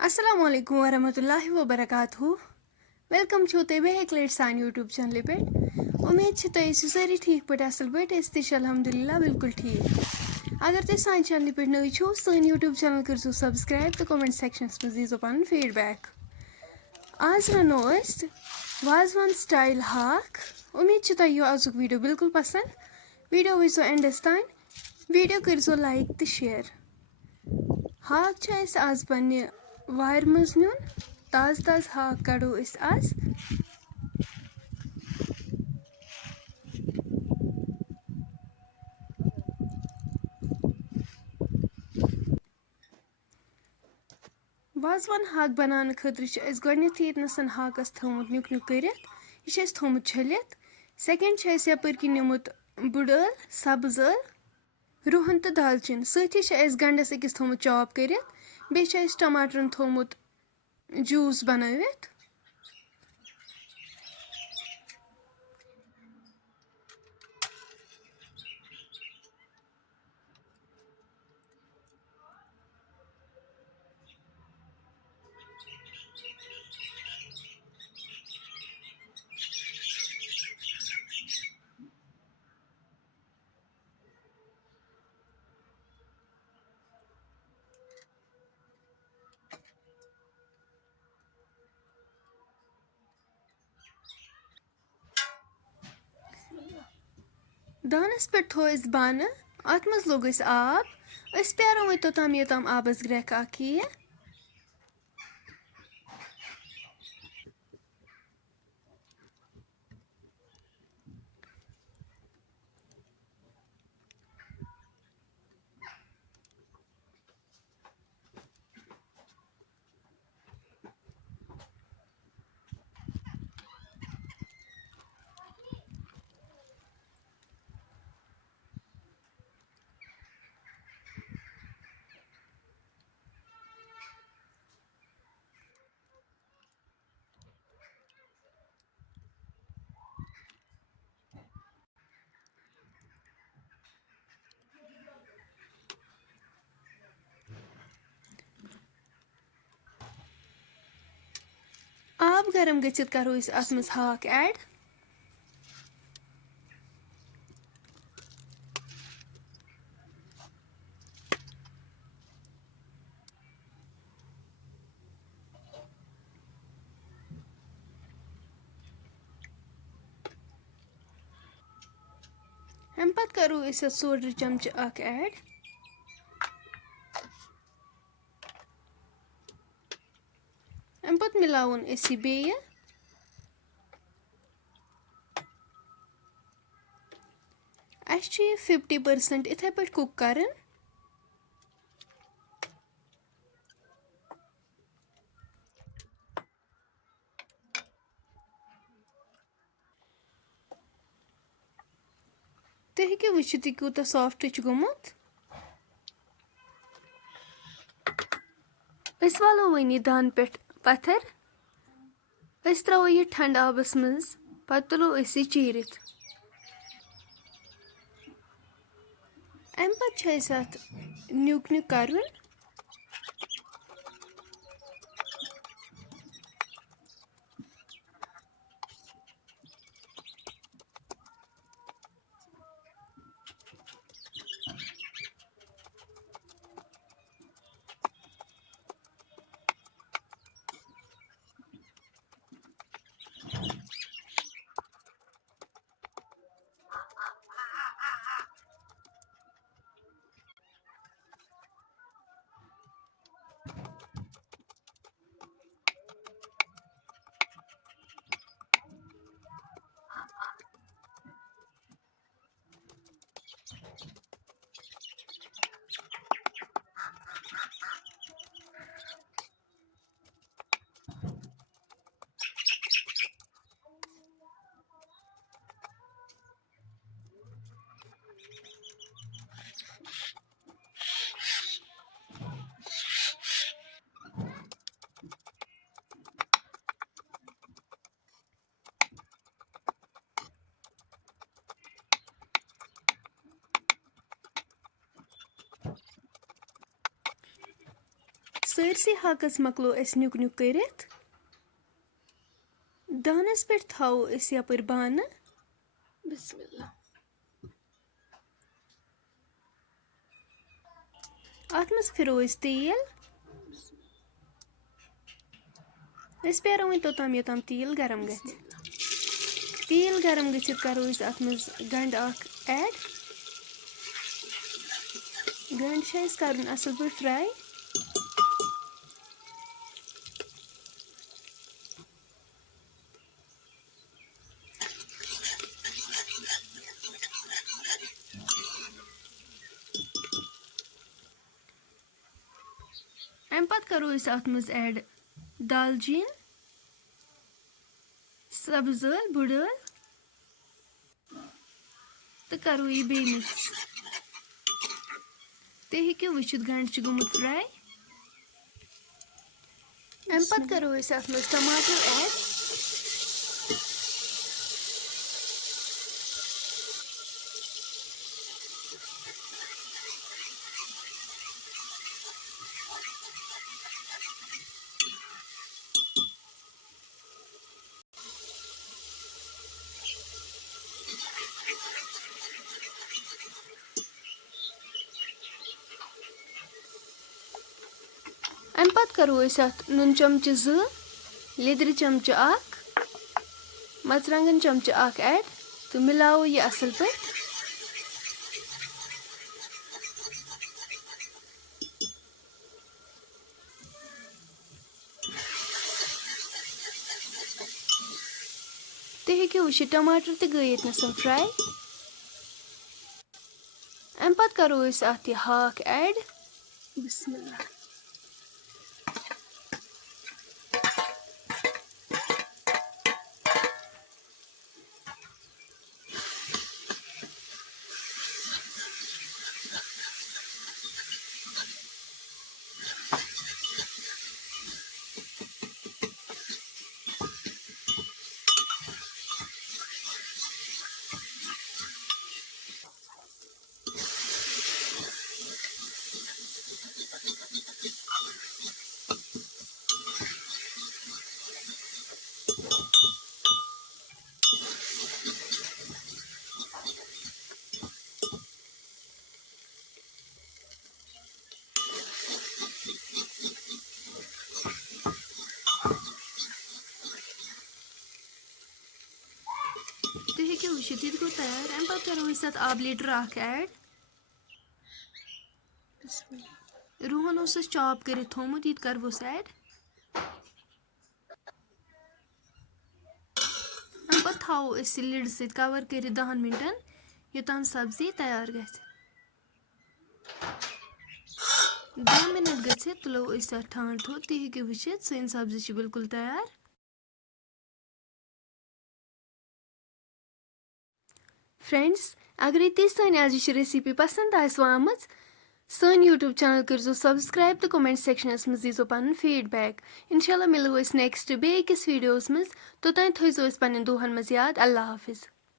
Assalamu alaikum warahmatullahi wabarakatuh. Welcome to the Beheklet San YouTube channel पे उम्मीद छ तो इस सारी ठीक पट असल पट इस तिश अल्हम्दुलिल्लाह बिल्कुल ठीक अगर ते सान चैनल पे नई छो सन YouTube चैनल कर सो सब्सक्राइब तो कमेंट सेक्शंस में दीजो पन फीडबैक आज रनो अस वाजवान स्टाइल हाक उम्मीद छ तो यो आजुक वीडियो बिल्कुल पसंद वीडियो विसो एंडस तान वीडियो कर सो लाइक तो शेयर हाक छ अस आज पन्ने वायर मज न्यून ताज ताज हाक कड़ो अस आज वाजवान हाक बनाने खतर गोडनथ ये हाकस थोमुत न्युक न्युक कर यह थोमुत छलित सेकेंड यपर कि निमुत बुड़ ٲल सब्ज ٲल रुहन तो दालचीन सती गंडस अकिस थोमुत चॉप कर बे टमाटरन थोमुत जूस बनवित दानस पे थो बान अत मज लोग आब प्यारो वो तोताम योताम आबस ग्रेक आखी आब गरम गचित करो अत मज हाक ऐड अम पत करो सोडर चमच अख ऐड अम पत मिलावन बे 50% इथे पे कुक कर तुम हेको वुचित यह कूत सॉफ्ट गोमुत वालो वन यह दान पे पत्थर त्रो यह ठंड आबस मज पत तुलो यह चीरित अम पत न्युक न्युक कर सैरसी हाकस मकलो अस न्युक न्युक करित दानस पे थाओ अस यपर बान बिस्मिल्लाह अत मज फिरो अस तेल अस पेरो वन तोताम योताम तेल गरम गछ तेल गरम गछित करो अस अत मज गंड अख ऐड गंड छ अस करन असल पे फ्राई अम पत करो अस अत मज ऐड दालचीन सब्ज ٲl बुड़ ٲl तो करो ये बे मिक्स ते हेकियो वुचित गंड छ गोमुत फ्राई अम पत करो अस अत मज टमाटर ऐड अम पत करो अस अत नून चमचे 2 लेदर चमचे 1 मरचंगन चमचे 1 ऐड तो मिलाओ ये असल पे ते हेकियो वुचित टमाटर ते गई यतनसन फ्राई अम पत करो अस अत ये हाक ऐड बिस्मिल्लाह तो हेकियो वुचित ये गो तैयार अम पत करो अस अत आब लीटर अख ऐड रुहन ओस चॉप कर थोमुत ये करवोस ऐड अम पत थाओ अस लिड सत कवर कर 10 मिनटन योतान सब्जी तैयार गछ 10 मिनट गछित तुलो अस अत ठांड थो ते हेकियो वुचित सन सब्जी छ बिल्कुल तैयार फ्रेंड्स अगर ये सान आज रेसिपी पसंद आसो आमज सन यूट्यूब चैनल करो सब्सक्राइब तो कमेंट सेक्शनस मज दीजो पन फीडबैक इंशाल्लाह मिलो नेक्स्ट बेकिस वीडियोस मज तोतान थो पन्न दुहन मज याद अल्लाह हाफिज।